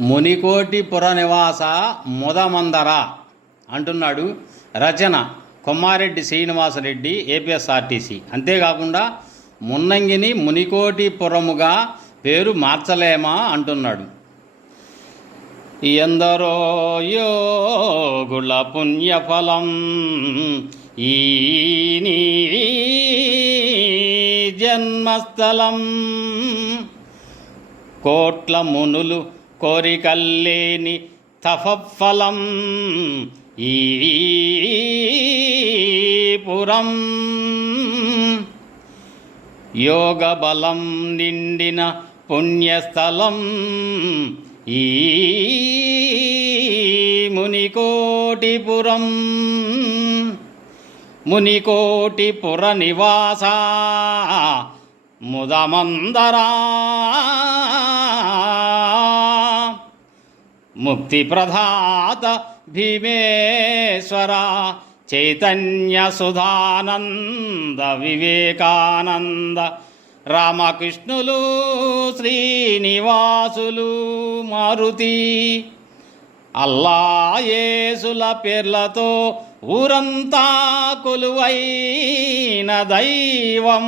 మునికోటి పురనివాస ముదమందర అంటున్నాడు రచన కొమ్మారెడ్డి శ్రీనివాసరెడ్డి ఏపీఎస్ఆర్టీసీ. అంతేకాకుండా మున్నంగిని మునికోటి పురముగా పేరు మార్చలేమా అంటున్నాడు. ఎందరో యోగుల పుణ్యఫలం ఈ జన్మస్థలం. కోట్ల మునులు కోరికల్లేని తఫఫలం ఈ పురం. యోగ నిండిన పుణ్యస్థలం ఈ మునికోటిపురం. మునికోటిపుర నివాస ముదమందరా. ముక్తి ప్రధాత భీమేశ్వర చైతన్య సుధానంద వివేకానంద రామకృష్ణులు శ్రీనివాసులు మారుతి. అల్లాయేసుల పేర్లతో ఊరంతా కొలువైన దైవం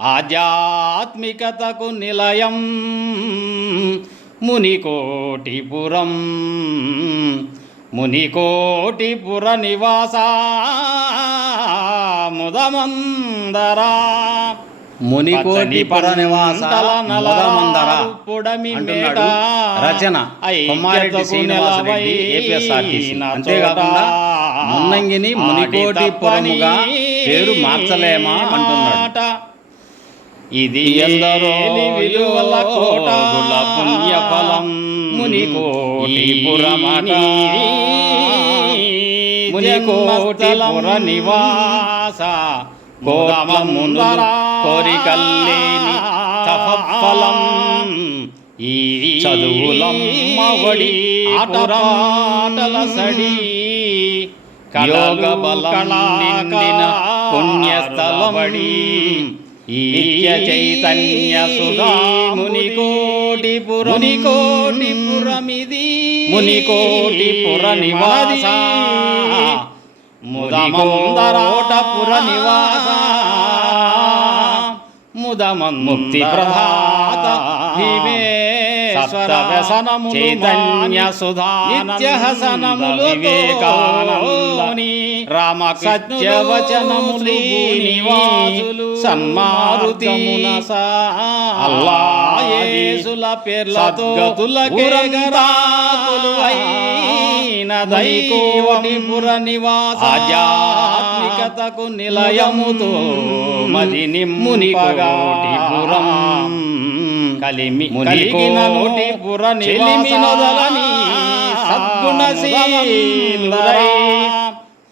ఆధ్యాత్మికతకు నిలయం. మునికోటిపురం. మునికోటిపుర నివాస ముదమందరా. అంటున్నాడు రచన కొమ్మారెడ్డి శ్రీనివాసరెడ్డి ఏపీఎస్ఆర్టీసీ. అంతేకాకుండా మున్నంగిని మునికోటి పురముగా పేరు మార్చలేమా అంటున్నాడు. ఇది ఎందరో విలువల పుణ్యఫలం మునికోటి పురమట. మునికోటి పుర నివాస కోరికల్లేని తఫలం ఈ చదువులమ్మవడి ఆటపాటల సడి. యోగ బలం నిండిన ఈ చైతన్య సుధా మునికోటి పుర మునికోటి పురమిది. మునికోటి పుర నివాస. ముదమందరోట పుర నివాస. ముదమన్ ముక్తి ప్రధాత భీమే వ్యసనము చైతన్య సుధా నిత్యహసనములు వివేకానందని రామ సత్యవచనము శ్రీనివాసులు సన్మారుతి అల్లాయేసుల పేర్లతో అయిన దైకోటి పుర నివాస ఆధ్యాత్మికతకు నిలయముతో మది నిమ్మునిపగాటి పురం కలిమి నోటి పుర నిలిమి నొదలని సద్గుణశీలురై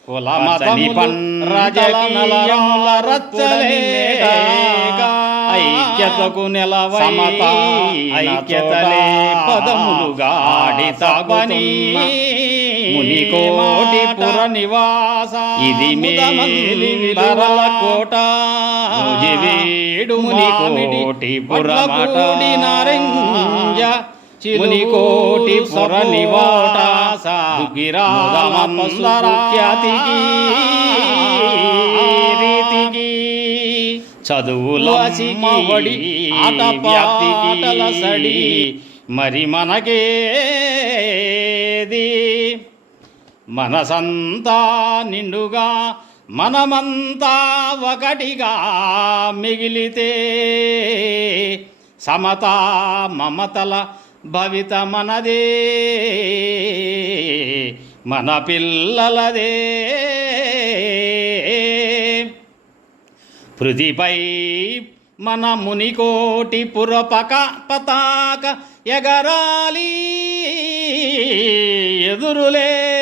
కుల మతని రాజకీయముల రచ్చలేగా ఐక్యతకు నెలవై ఐక్యతలే పదములుగా ఆడి తగని మునికోటి పుర నివాస ఇది మేలి కోట వేడు మునికోటి పురమటి నారంజ మునికోటి పుర నివాస ఖ్యాతికి రీతికి చదువుల ఆట పాటల సడి. మరి మనకేది? మనసంతా నిండుగా మనమంతా ఒకటిగా మిగిలితే సమత మమతల భవిత మనదే మన పిల్లలదే. పృథిపై మన మునికోటి పురపక పతాక ఎగరాలి ఎదురులే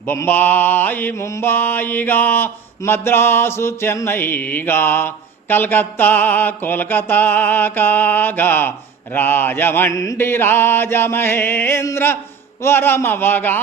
బొంబాయి ముంబాయిగా మద్రాసు చెన్నైగా కలకత్తా కోల్కతా కాగా రాజమండ్రి రాజమహేంద్ర వరమవగా